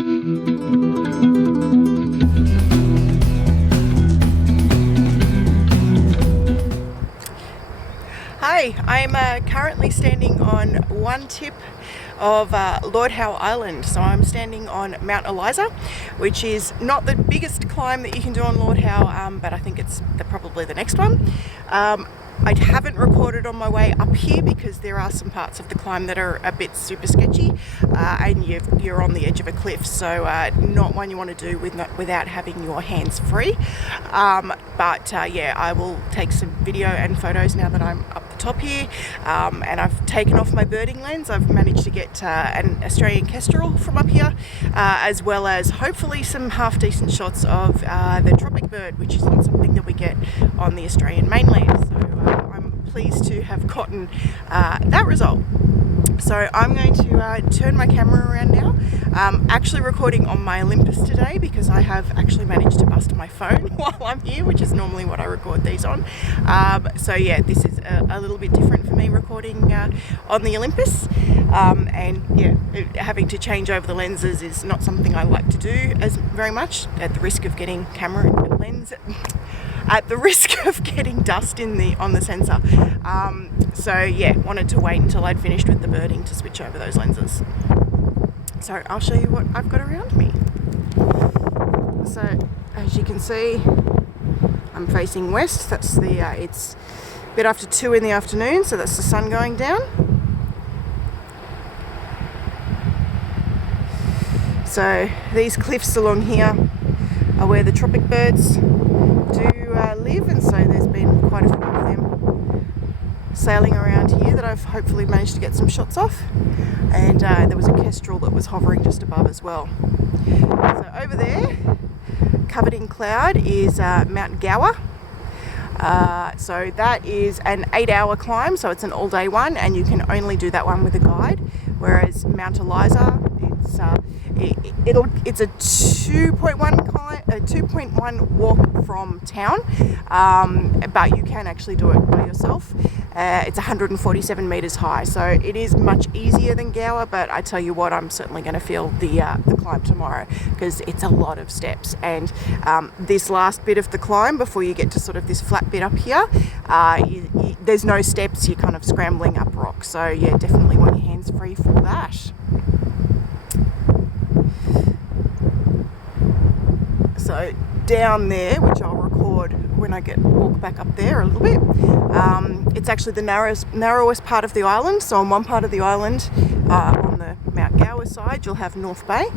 Hi, I'm currently standing on one tip of Lord Howe Island. So I'm standing on Mount Eliza, which is not the biggest climb that you can do on Lord Howe, but I think it's probably the next one. I haven't recorded on my way up here because there are some parts of the climb that are a bit super sketchy, and you're on the edge of a cliff, so not one you want to do without having your hands free. But yeah, I will take some video and photos now that I'm up the top here, and I've taken off my birding lens. I've managed to get an Australian kestrel from up here, as well as hopefully some half decent shots of the tropic bird, which is not something that we get on the Australian mainland. So I'm pleased to have gotten that result. So I'm going to turn my camera around now. Actually recording on my Olympus today because I have actually managed to bust my phone while I'm here, which is normally what I record these on. So yeah, this is a little bit different for me recording on the Olympus. And yeah, having to change over the lenses is not something I like to do as very much, at the risk of getting at the risk of getting dust on the sensor. So yeah, wanted to wait until I'd finished with the birding to switch over those lenses. So I'll show you what I've got around me. So as you can see, I'm facing west. That's it's a bit after 2 in the afternoon, so that's the sun going down. So these cliffs along here are where the tropic birds do live, and so there's been quite a few of them sailing around here that I've hopefully managed to get some shots off. And there was a kestrel that was hovering just above as well. So over there, covered in cloud, is Mount Gower. So that is an 8-hour climb, so it's an all-day one, and you can only do that one with a guide. Whereas Mount Eliza, it's a 2.1 walk from town, but you can actually do it by yourself. It's 147 meters high, so it is much easier than Gower, but I tell you what, I'm certainly going to feel the climb tomorrow because it's a lot of steps. And this last bit of the climb, before you get to sort of this flat bit up here, there's no steps, you're kind of scrambling up rocks. So yeah, definitely want your hands free for that. So down there, which I'll record when I walk back up there a little bit, it's actually the narrowest part of the island. So on one part of the island, on the Mount Gower side, you'll have North Bay,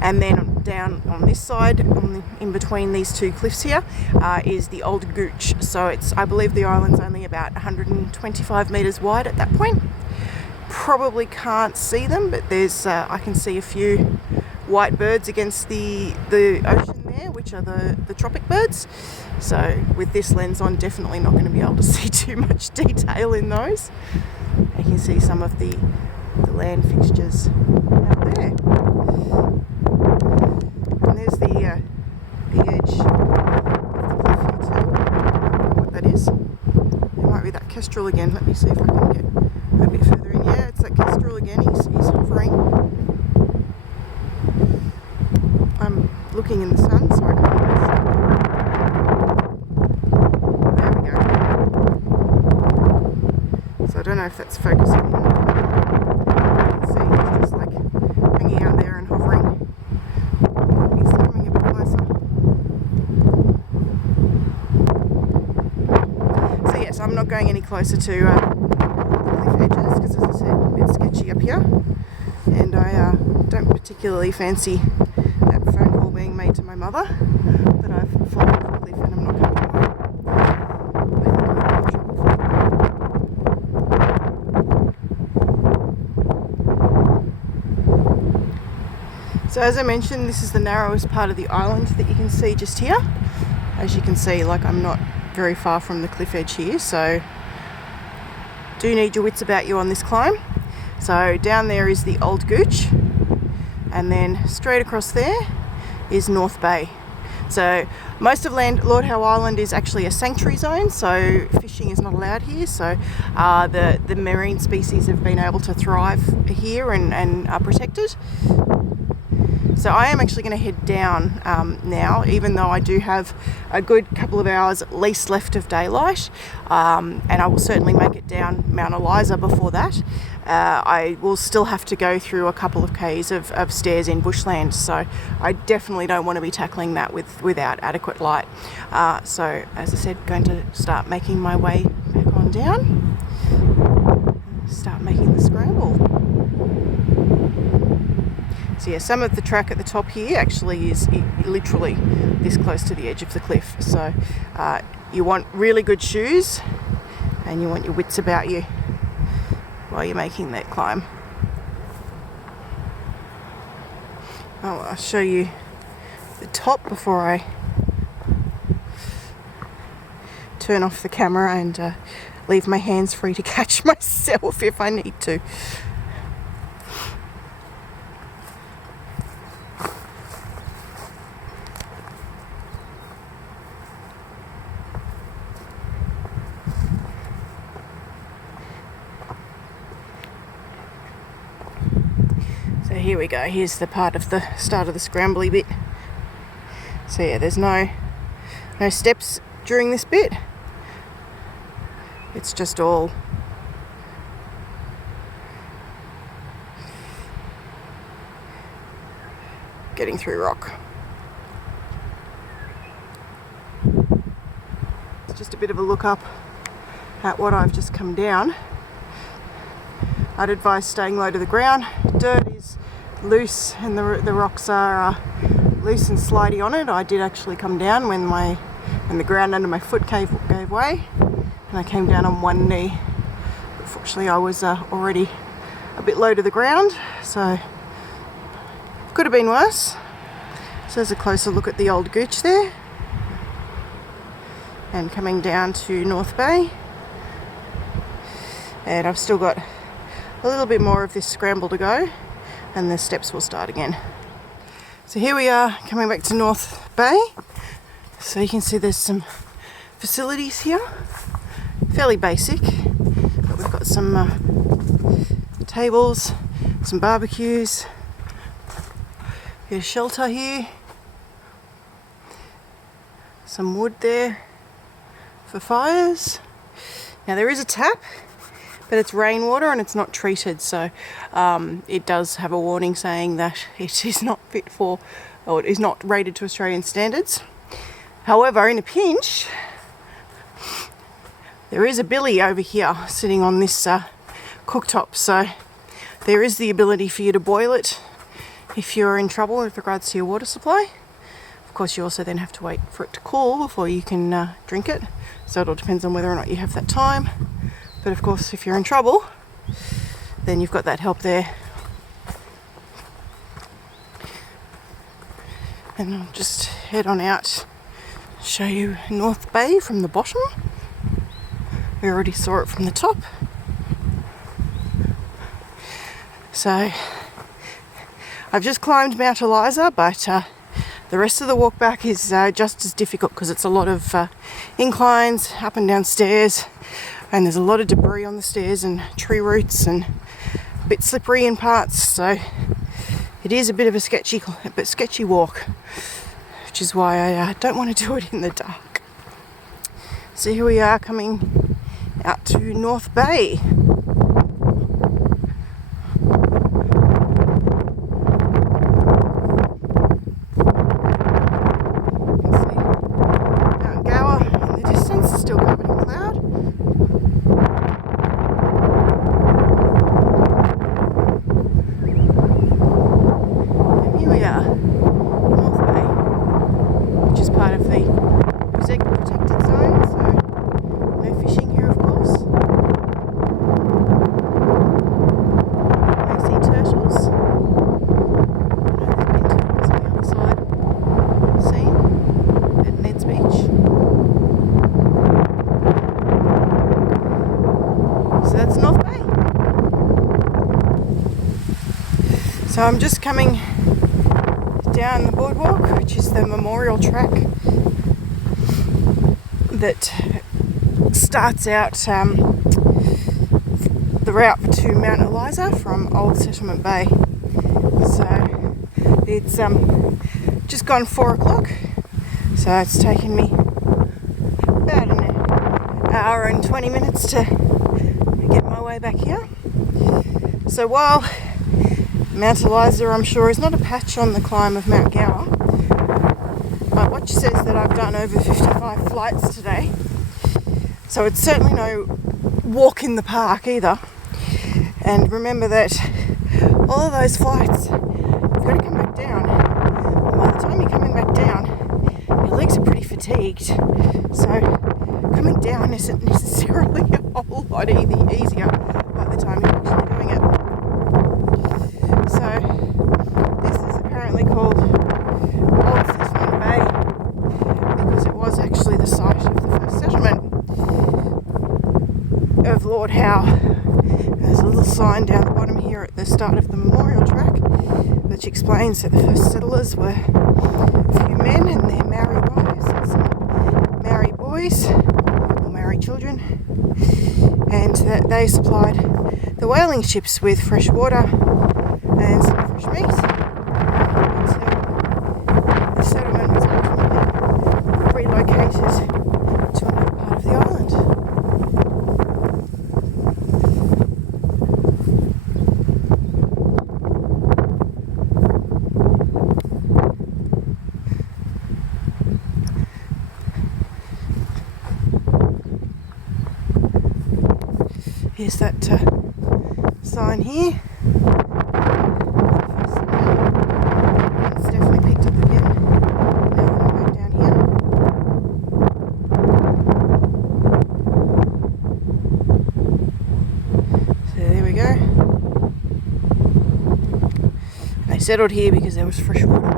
and then down on this side, in between these two cliffs here, is the Old Gooch. So I believe the island's only about 125 meters wide at that point. Probably can't see them, but there's I can see a few white birds against the ocean there, which are the tropic birds. So with this lens on, definitely not going to be able to see too much detail in those. You can see some of the land fixtures out there. And there's the edge of the cliff here too. I don't know what that is. It might be that kestrel again. Let me see if I can get a bit further in. Yeah, it's that kestrel again. He's hovering. I'm looking in the sun, so I can't see. There we go. So I don't know if that's focusing in. You can see he's just like hanging out there and hovering. He's coming a bit closer. So yes, I'm not going any closer to the cliff edges because, as I said, a bit sketchy up here, and I don't particularly fancy that phone call being made to my mother that I've fallen off a cliff and I'm not coming home. I think I'll be in trouble for that. So as I mentioned, this is the narrowest part of the island that you can see just here. As you can see, like, I'm not very far from the cliff edge here, so do need your wits about you on this climb. So down there is the Old Gooch, and then straight across there is North Bay. So most of Lord Howe Island is actually a sanctuary zone, so fishing is not allowed here. So the marine species have been able to thrive here and are protected. So I am actually going to head down now, even though I do have a good couple of hours at least left of daylight, and I will certainly make it down Mount Eliza before that. I will still have to go through a couple of k's of stairs in bushland, so I definitely don't want to be tackling that without adequate light. So as I said, going to start making my way back on down, start making the scramble. So yeah, some of the track at the top here actually is literally this close to the edge of the cliff, so you want really good shoes and you want your wits about you while you're making that climb. I'll show you the top before I turn off the camera and leave my hands free to catch myself if I need to. So here we go, here's the part of the start of the scrambly bit. So yeah, there's no steps during this bit. It's just all getting through rock. It's just a bit of a look up at what I've just come down. I'd advise staying low to the ground. Dirt is loose and the rocks are loose and slidey on it. I did actually come down when the ground under my foot gave way, and I came down on one knee. But fortunately I was already a bit low to the ground, so could have been worse. So there's a closer look at the old gooch there, and coming down to North Bay, and I've still got a little bit more of this scramble to go and the steps will start again. So here we are coming back to North Bay. So you can see there's some facilities here, fairly basic, but we've got some tables, some barbecues, bit of shelter here, some wood there for fires. Now there is a tap, but it's rainwater and it's not treated, so it does have a warning saying that it is not fit for, or it is not rated to Australian standards. However, in a pinch, there is a billy over here sitting on this cooktop, so there is the ability for you to boil it if you're in trouble with regards to your water supply. Of course, you also then have to wait for it to cool before you can drink it, so it all depends on whether or not you have that time. But of course, if you're in trouble, then you've got that help there. And I'll just head on out, show you North Bay from the bottom. We already saw it from the top. So I've just climbed Mount Eliza, but the rest of the walk back is just as difficult because it's a lot of inclines, up and down stairs, and there's a lot of debris on the stairs and tree roots and a bit slippery in parts, so it is a bit of a sketchy walk, which is why I don't want to do it in the dark. So here we are coming out to North Bay. So I'm just coming down the boardwalk, which is the memorial track that starts out the route to Mount Eliza from Old Settlement Bay. So it's just gone 4 o'clock, so it's taken me about an hour and 20 minutes to get my way back here. So while Mount Eliza, I'm sure, is not a patch on the climb of Mount Gower, my watch says that I've done over 55 flights today, so it's certainly no walk in the park either. And remember that all of those flights, you've got to come back down, and by the time you're coming back down, your legs are pretty fatigued, so coming down isn't necessarily a whole lot easier by the time you're actually doing it. So this is apparently called Old Settlement Bay because it was actually the site of the first settlement of Lord Howe. There's a little sign down the bottom here at the start of the memorial track which explains that the first settlers were a few men and their married wives and some married boys or married children, and that they supplied the whaling ships with fresh water and some fresh meat until the settlement was ultimately relocated to another part of the island. Here's that sign here. It's definitely picked up again now that I'm back down here. So there we go. They settled here because there was fresh water.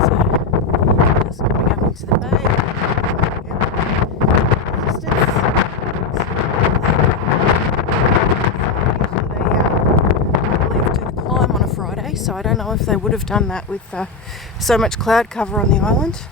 So just coming up into the bay. So I don't know if they would have done that with so much cloud cover on the island.